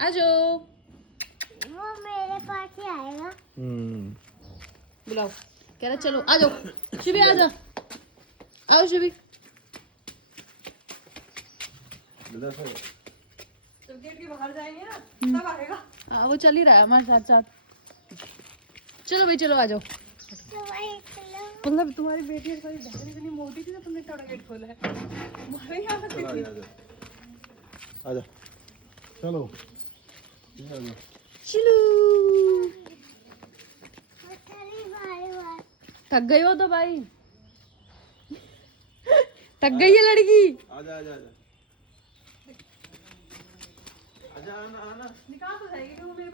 आ जाओ। वो मेरे पास ही आएगा। बुलाओ, कह रहा चलो आ जाओ। शिवी आ जा, आओ शिवी। गेट के बाहर जाएंगे ना तब आएगा। हाँ वो चल ही रहा है हमारे साथ साथ। चलो भाई चलो आ जाओ। तो भाई चलो। मतलब तुम्हारी बेटी थोड़ी बहन इतनी मोटी थी ना, तुमने थोड़ा गेट खोला है। हमारे यहाँ पे थी। आजा चलो चिलू। चली बार। थक गई हो तो भाई। थक गई है लड़की। आजा आजा आजा आजा आना आना निकाल तो जाएगी क्योंकि मेरे